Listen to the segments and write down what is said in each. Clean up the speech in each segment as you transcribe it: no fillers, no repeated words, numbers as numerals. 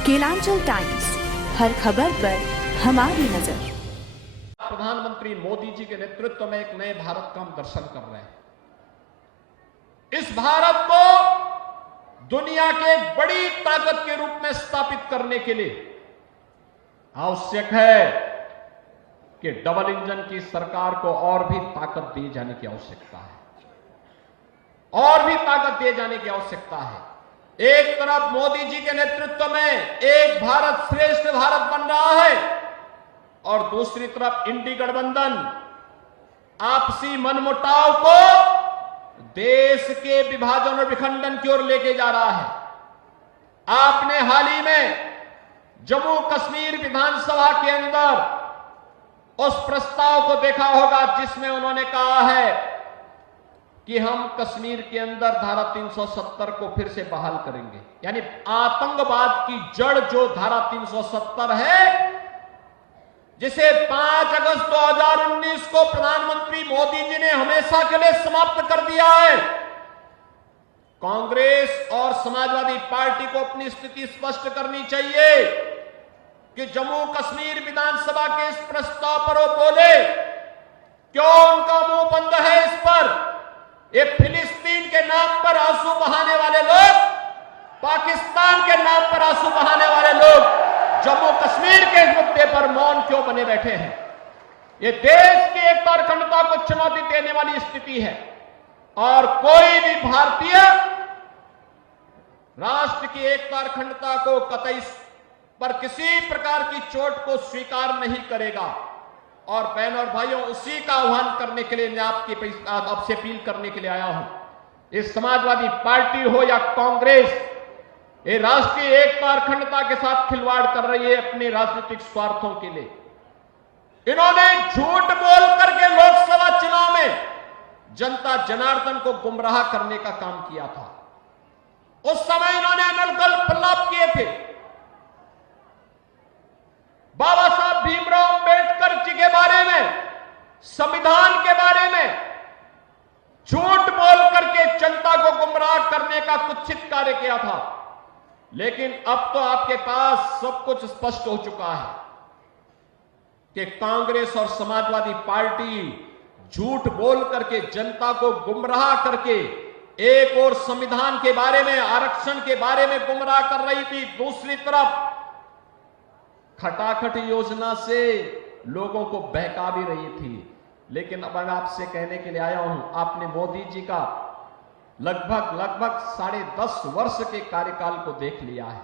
Kelanchal times, हर खबर पर हमारी नजर। प्रधानमंत्री मोदी जी के नेतृत्व में एक नए भारत का हम दर्शन कर रहे हैं। इस भारत को दुनिया के एक बड़ी ताकत के रूप में स्थापित करने के लिए आवश्यक है कि डबल इंजन की सरकार को और भी ताकत दिए जाने की आवश्यकता है, और भी ताकत दिए जाने की आवश्यकता है। एक तरफ मोदी जी के नेतृत्व में एक भारत श्रेष्ठ भारत बन रहा है, और दूसरी तरफ इंडी गठबंधन आपसी मनमुटाव को देश के विभाजन और विखंडन की ओर लेके जा रहा है। आपने हाल ही में जम्मू कश्मीर विधानसभा के अंदर उस प्रस्ताव को देखा होगा जिसमें उन्होंने कहा है कि हम कश्मीर के अंदर धारा 370 को फिर से बहाल करेंगे। यानी आतंकवाद की जड़ जो धारा 370 है, जिसे 5 अगस्त 2019 को प्रधानमंत्री मोदी जी ने हमेशा के लिए समाप्त कर दिया है। कांग्रेस और समाजवादी पार्टी को अपनी स्थिति स्पष्ट करनी चाहिए कि जम्मू कश्मीर विधानसभा के इस प्रस्ताव पर वो बोले, क्यों उनका मुंह बंद है इस पर? ये फिलिस्तीन के नाम पर आंसू बहाने वाले लोग, पाकिस्तान के नाम पर आंसू बहाने वाले लोग जम्मू कश्मीर के मुद्दे पर मौन क्यों बने बैठे हैं? ये देश की एकता और अखंडता को चुनौती देने वाली स्थिति है, और कोई भी भारतीय राष्ट्र की एकता और अखंडता को कतई पर किसी प्रकार की चोट को स्वीकार नहीं करेगा। और बहनों और भाइयों, उसी का आह्वान करने के लिए मैं आपसे अपील करने के लिए आया हूं। इस समाजवादी पार्टी हो या कांग्रेस, ये राष्ट्रीय एकता और अखंडता के साथ खिलवाड़ कर रही है अपने राजनीतिक स्वार्थों के लिए। इन्होंने झूठ बोल करके लोकसभा चुनाव में जनता जनार्दन को गुमराह करने का काम किया था। उस समय इन्होंने अनर्गल प्रलाप किए थे। बाबा साहब भीमराव अंबेडकर जी के बारे में, संविधान के बारे में झूठ बोल करके जनता को गुमराह करने का कुत्सित कार्य किया था। लेकिन अब तो आपके पास सब कुछ स्पष्ट हो चुका है कि कांग्रेस और समाजवादी पार्टी झूठ बोल करके जनता को गुमराह करके एक और संविधान के बारे में, आरक्षण के बारे में गुमराह कर रही थी, दूसरी तरफ खटाखट योजना से लोगों को बहका भी रही थी। लेकिन अब मैं आपसे कहने के लिए आया हूं, आपने मोदी जी का लगभग 10.5 वर्ष के कार्यकाल को देख लिया है।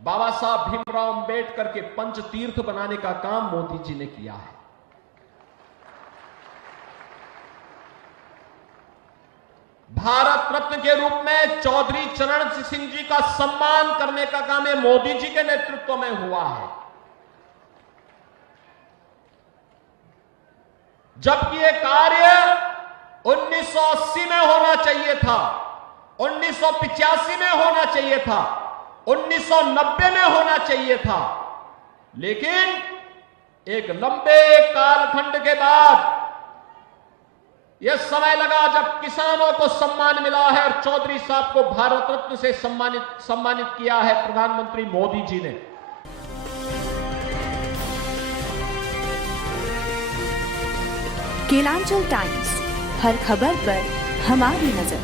बाबा साहब भीमराव अंबेडकर के पंच तीर्थ बनाने का काम मोदी जी ने किया है। भारत रत्न के रूप में चौधरी चरण सिंह जी का सम्मान करने का काम ये मोदी जी के नेतृत्व में हुआ है। जबकि ये कार्य 1980 में होना चाहिए था, 1985 में होना चाहिए था, 1990 में होना चाहिए था। लेकिन एक लंबे कालखंड के बाद यह समय लगा जब किसानों को सम्मान मिला है, और चौधरी साहब को भारत रत्न से सम्मानित किया है प्रधानमंत्री मोदी जी ने। केलांचल टाइम्स, हर खबर पर हमारी नजर।